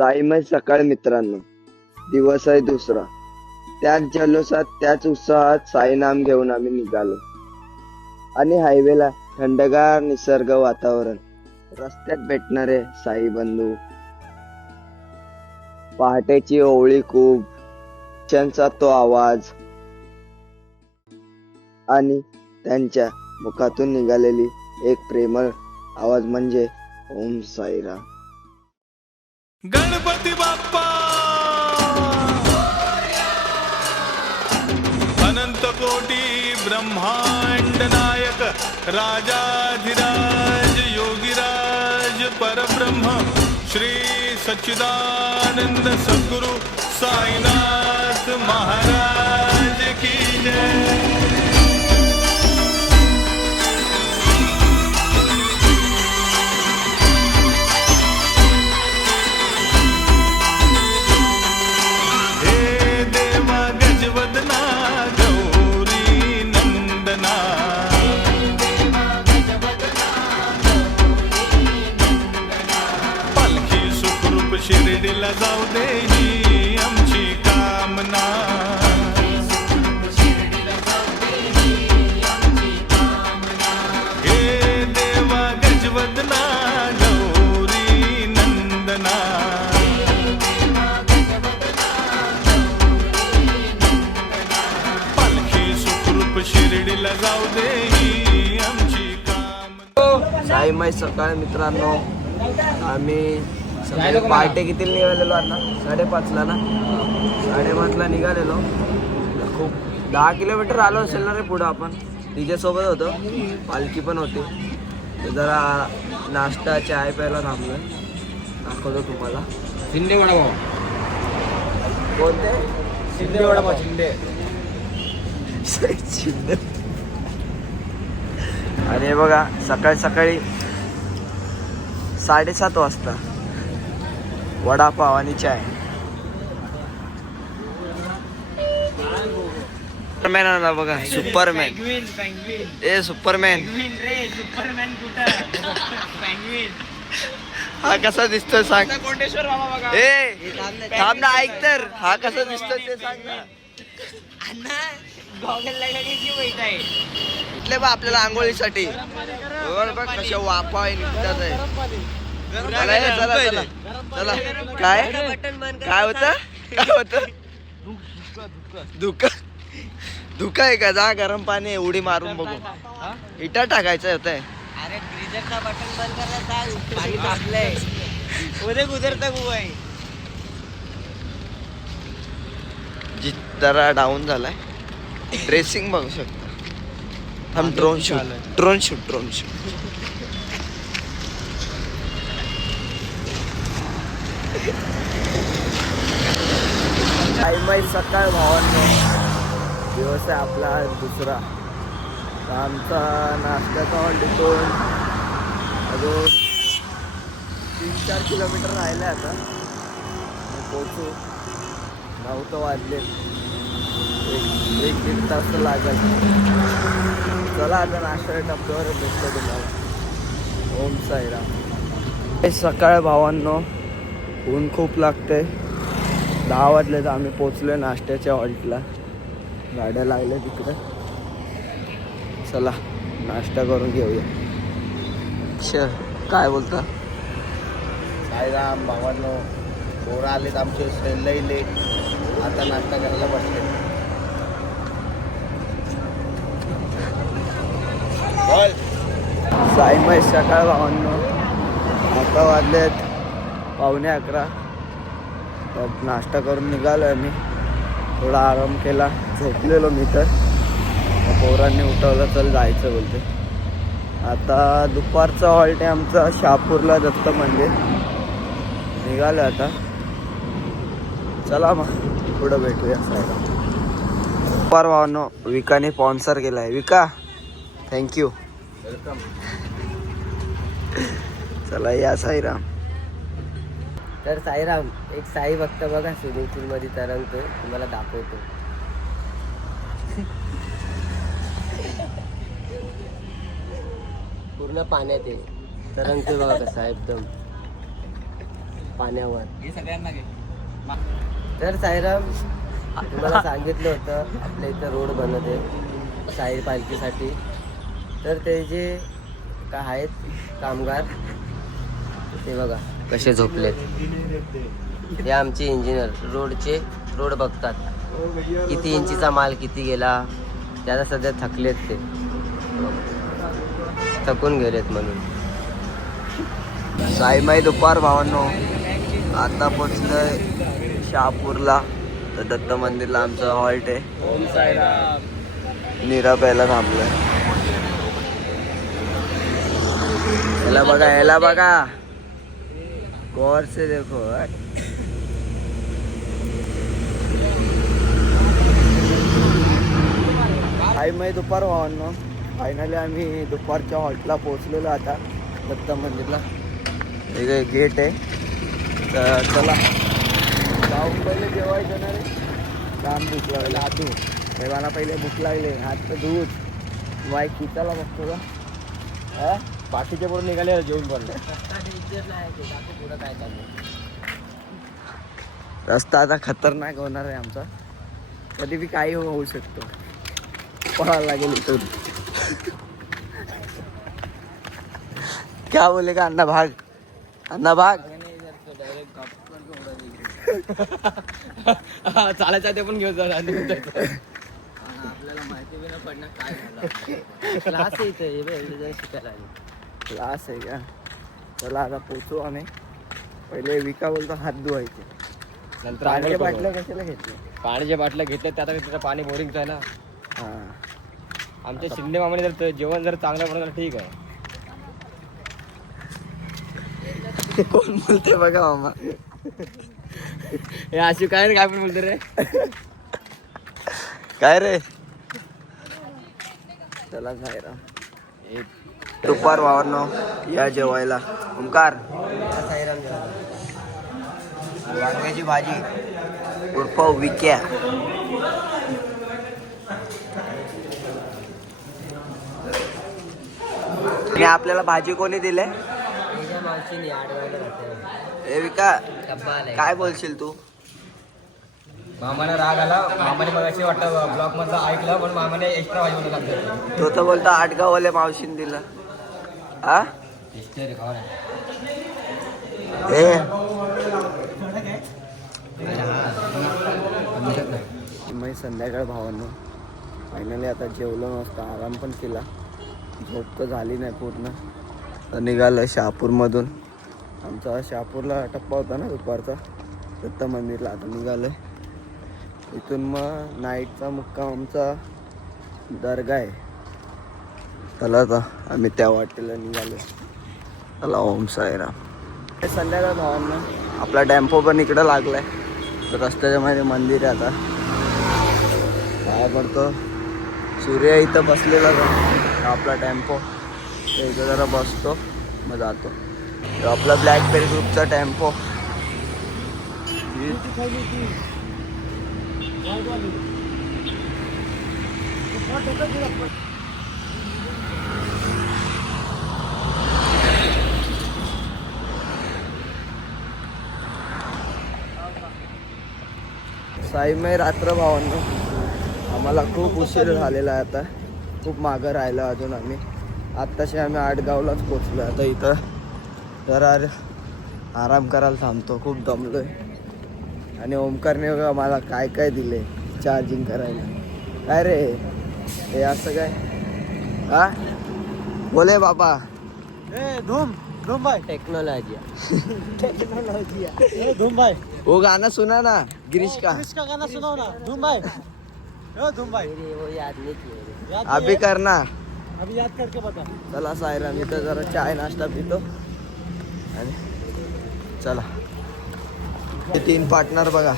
साईमय सकाळ मित्रांनो. दिवस आहे दुसरा. त्याच जल्लोषात त्याच उत्साहात साईनाम घेऊन आम्ही निघालो. आणि हायवेला थंडगार निसर्ग वातावरण. रस्त्यात भेटणारे साई बंधू पहाटेची ओवळी खूप. त्यांचा तो आवाज. आणि त्यांच्या मुखातून निघालेली एक प्रेमळ आवाज म्हणजे ओम साईराम. गणपती बाप्पा! अनंत कोटी ब्रह्मांड नायक राजाधिराज योगीराज परब्रह्म श्री सच्चिदानंद सद्गुरु साईनाथ महाराज। शिर्डीला जाऊ दे ही आमची कामना. हे देवा गजवदना गौरी नंदना. पालखी सुखरूप शिर्डीला जाऊ दे ही आमची काम हो, माई सकाळ मित्रांनो. आम्ही सकाळी पहाटे किती निघालेलो आता? साडेपाचला ना? साडेपाचला निघालेलो. खूप दहा किलोमीटर आलो असेल ना रे पुढं आपण. तिच्यासोबत होतो. पालखी पण होती. तर जरा नाश्ता चाय प्यायला थांबलो दाखवतो तुम्हाला. शिंदे वडापाव. कोणते? शिंदे वडापाव शिंदे. शिंदे. आणि बघा सकाळी सकाळी साडेसात वाजता. वडापाव आणि चाय. सुपरमॅन आला बघा. सुपरमॅन ए सुपरमॅन हा कसा दिसतोय सांग. कोंडेश्वर बाबा बघा. ए थांब ना ऐक तर. हा कसा दिसतोय ते सांग ना. इथले बा आपल्याला आंघोळीसाठी. बघ बघ कशा वापा निघतात आहे. चला हे, चला चला. चला. काय? काय होत? काय होत? धुका धुका आहे का? जा गरम पाणी आहे, उडी मारून बघू. इटा टाकायचं होत अरे फ्रीजरचा बटन बंद करायला सांग पाणी तापलंय उद्या गुजरता गुवाय जी जरा डाऊन झालाय. ड्रेसिंग बघू शकता. थांब drone shoot drone shoot drone shoot टाईमाई सकाळ भावांनो. दिवस आहे आपला दुसरा. आमचा नाश्त्याचा हॉल तिथून अजून तीन चार किलोमीटर राहिले आता. पोचू नऊ तर वाजले. एक एक दीड तास तर लागेल. चला आता नाश्ता टप्प्यावर भेटतो तुम्हाला. ओम साईराम. हे सकाळ भावांनो. ऊन खूप लागतंय. दहा वाजले तर आम्ही पोचलो नाश्त्याच्या हॉल्टला गाड्या लागल्या तिकडे. चला नाश्ता करून घेऊया. श काय बोलता? साईराम भावांनो पोरं आलेत आमचे लई लेट आता नाश्ता करायला बसले. बोल. साईमाई सकाळ भावांनो. आता वाजलेत पावणे अकरा. तर नाश्ता करून निघालो आम्ही थोडा आराम केला. झोपलेलो मी तर. पोरांनी उठवलं चल जायचं बोलते. आता दुपारचा हॉल्ट आहे आमचा शहापूरला दत्त मंदिर. निघालो आता. चला मग पुढं भेटूया सायला दुपार भावांनो विकाने स्पॉन्सर केला आहे विका थँक्यू वेलकम चला या साईराम. तर साईराम एक साई भक्त बघा स्विमिंग पूल मध्ये तरंगतो तुम्हाला दाखवतो पूर्ण पाण्यात आहे. तरंगतो बघा कसा एकदम. पाण्यावर. तर साईराम तुम्हाला सांगितलं होतं आपल्या इथं रोड बनत आहे साई पालखीसाठी. तर ते जे काय आहेत कामगार ते बघा. कसे झोपलेत? ते आमचे इंजिनियर रोडचे रोड बघतात. किती इंचीचा माल किती गेला? त्याला सध्या थकलेत ते. थकून गेलेत म्हणून. साईमाई दुपार भावांनो. आता पोचलोय शहापूरला. तर दत्त मंदिरला आमचं हॉल्ट आहे. निरा प्यायला थांबलोय. याला बघा याला बघा. गौर से देखो हट. आई मी दुपार भावांनो फायनली आम्ही दुपारच्या हॉल्टला पोहोचलेलो आता दत्त मंदिरला हे गेट आहे. तर चला. जाऊन पहिले जेवायचं ना रे काम भूक लागले. आतू हे मला पहिले भूक लागले. हात तर धुवूच. वाय किताला बघतो का? हा? बाकीचे बरोबर निघाले जेवून पण. रस्ता आता खतरनाक होणार आहे आमचा. कधी बी काही होऊ शकतो. पळायला लागेल इथून. क्या बोले का? अन्ना भाग. अन्ना भाग. चालायचं ते पण घेऊन जा आपल्याला माहिती बी नाही पडणार काय झालं? क्लास हे जाऊन शिकायला क्लास आहे का? चला आता पोचू आम्ही. पहिले विका बोलतो हात धुवायचे. नंतर पाण्याच्या आंघोळ बाटल्या. कशाला घेतल्या? पाण्याच्या बाटल्या घेतल्या त्या आता तिथं पाणी बोरिंगचं आहे ना. हा. आमच्या शिंदे मामाने जर ते जेवण जर चांगलं बनवलं ठीक आहे. कोण बोलते बघा मामा. हे अशी काय काय पण बोलते रे? काय रे? चला जायरा दुपार वावरनो या जेवायला. ओंकार. वांग्याची भाजी. उर्फ विक्या आणि आपल्याला भाजी कोणी दिले हे विका काय बोलशील तू? मामाने राग आला. मामाने मगाशी वाटतं ब्लॉक मधलं ऐकलं पण मामाने एक्स्ट्रा बनवून लागते तो तर बोलतो आटगाववाले मावशीने दिलं. हा? हे मी संध्याकाळ भावांनो. फायनली आता जेवलो नसतं आराम पण केला. झोप तर झाली नाही पूर्ण. तर निघालं शहापूरमधून. आमचा शहापूरला टप्पा होता ना दुपारचा. दत्त मंदिरला आता निघालोय. इथून मग नाईटचा मुक्काम आमचा दर्गा आहे. चला आता आम्ही त्या वाटेला निघालो. चला ओम साईराम. संध्याकाळ भावांना आपला टेम्पो पण इकडं लागलाय. तर रस्त्याच्या मध्ये मंदिर आहे आता. काय पडतो. सूर्य इथं बसलेला जा आपला टेम्पो. इथं जरा बसतो मग जातो. आपला ब्लॅक बेरी ग्रुपचा टेम्पो. साईमय रात्र भावांनो. आम्हाला खूप उशीर झालेला आहे आता. खूप मागं राहिलं अजून आम्ही. आत्ताशी आम्ही आठगावलाच पोचलो आता इथं जरा आराम करायला थांबतो. खूप दमलो आहे आणि ओमकारने बघा मला काय काय दिले चार्जिंग करायला. काय रे? हे असं काय? हा? बोले बाबा. धूम धूम भाई टेक्नोलॉजी टेक्नोलॉजी ए धूम भाई वो गाना सुना ना गिरीश का? इसका गाना सुनाओ ना? धूम भाई ओ धूम भाई वो याद नहीं किया अभी करना अभी याद करके बता. चला सायरा मी तर जरा चाय नाश्ता पितो. आणि चला. हे तीन पार्टनर बघा.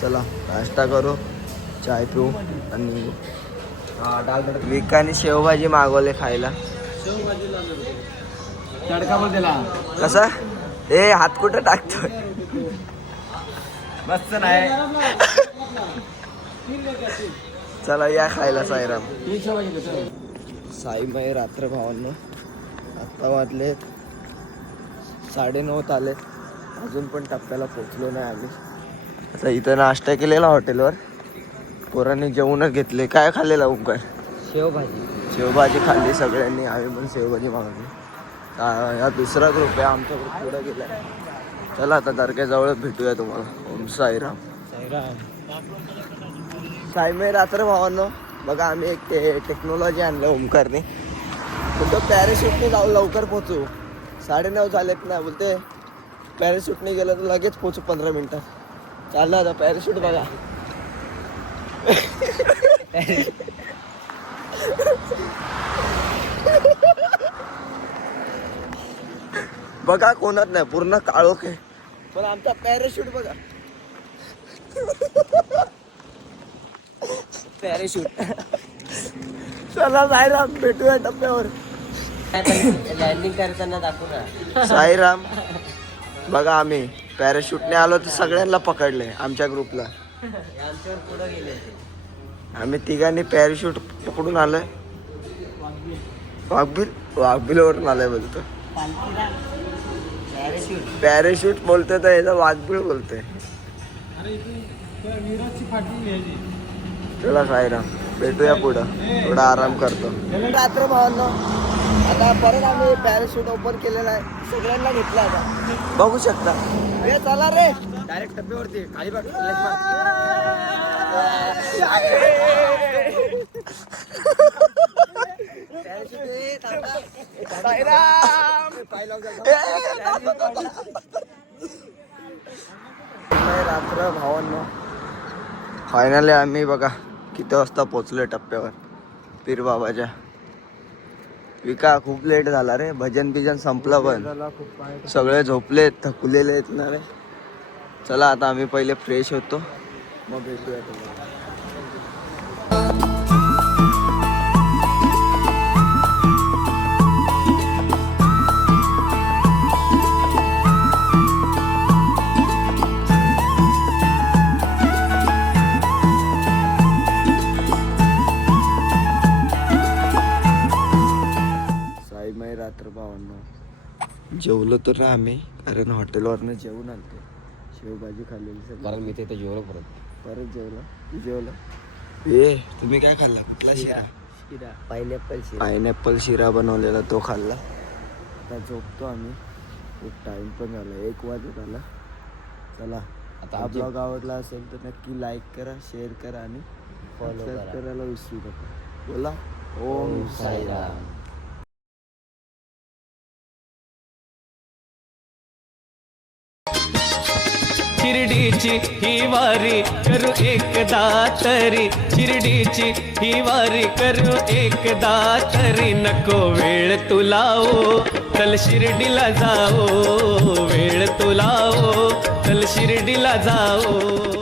चला नाश्ता करू चाय पिऊ आणि विकाने शेवभाजी मागवले खायला. तड़का बोल दिला कसा? ए हात कुठं टाकतोय? मस्त नाही. चला या खायला शेवभाजी देतो साईमय रात्र भावांनो. आत्ता वाजले साडेनऊ आलेत अजून पण टप्प्याला पोचलो नाही आम्ही. आता इथं नाश्ता केलेला हॉटेलवर. पोरांनी जेवणच घेतले. काय खाल्लेलं ओंकार शेवभाजी. शेवभाजी खाल्ली सगळ्यांनी. आम्ही पण शेवभाजी मागवली. हा दुसरा ग्रुप आहे. आमचा ग्रुप पुढे गेला चला आता दर्ग्याजवळ भेटूया तुम्हाला. ओम साईराम. साईमय रात्र भावांनो? बघा आम्ही एक ते टेक्नॉलॉजी आणलं ओमकारने बोलतो पॅराशूटने जाऊ लवकर पोचू साडेनऊ झालेत ना बोलते. पॅराशूटने गेलं तर लगेच पोचू पंधरा मिनिटात. चाललं आता पॅराशूट बघा. बघा कोणात नाही पूर्ण काळोख आहे. पण आमचा पॅराशूट बघा. पॅराशूट चला जायला भेटूया टप्प्यावर लँडिंग करताना दाखवू ना. साईराम बघा आम्ही. पॅराशूटने आलो तर सगळ्यांना पकडले आमच्या ग्रुपला. आमच्यावर पुढे गेले ते आम्ही तिघांनी पॅराशूट पकडून आलोय. वाघबिल वाघबिलवरून आलोय बोलतो. पॅराशूट. पॅराशूट बोलतोय तर याचा वाघबिल बोलतोय. चला साईराम भेटूया पुढं. थोडा आराम करतो. रात्र भावांनो. आता परत आम्ही पॅराशूट ओपन केलेला आहे. सगळ्यांना घेतला आता. बघू शकता. रे चला रे. डायरेक्ट टप्प्यावरती. खाली बघ. रात्र भावांनो फायनली आम्ही बघा किती वाजता पोचलोय टप्प्यावर. पीर बाबाच्या. विका खूप लेट झाला रे. भजन बिजन संपलं पण. सगळे झोपले थकलेले आहेत ना रे. चला आता आम्ही पहिले फ्रेश होतो. मग भेटूया जेवलो तर ना आम्ही कारण हॉटेलवरनं जेवून आणतो शेवभाजी खाल्लेली सगळी. कारण मी ते जेवलो परत. परत जेवलं? तू जेवलं? ए तुम्ही काय खाल्ला? कुठला शिरा. शिरा? पायनॅपल शिरा. पायनॅपल शिरा बनवलेला तो खाल्ला. आता झोपतो आम्ही. खूप टाइम पण झाला. एक वाजत आला. चला. आता आता आमची- ब्लॉग आवडला असेल तर नक्की लाईक करा शेअर करा आणि Follow सबस्क्राईब करा. करायला विसरू नका. बोला. ओम साईराम. शिर्डीची ही वारी करू एकदा तरी. शिर्डीची ही वारी करू एकदा तरी. नको वेळ तुला ओ चल शिर्डीला जाओ. वेळ तुला ओ चल शिर्डीला जाओ.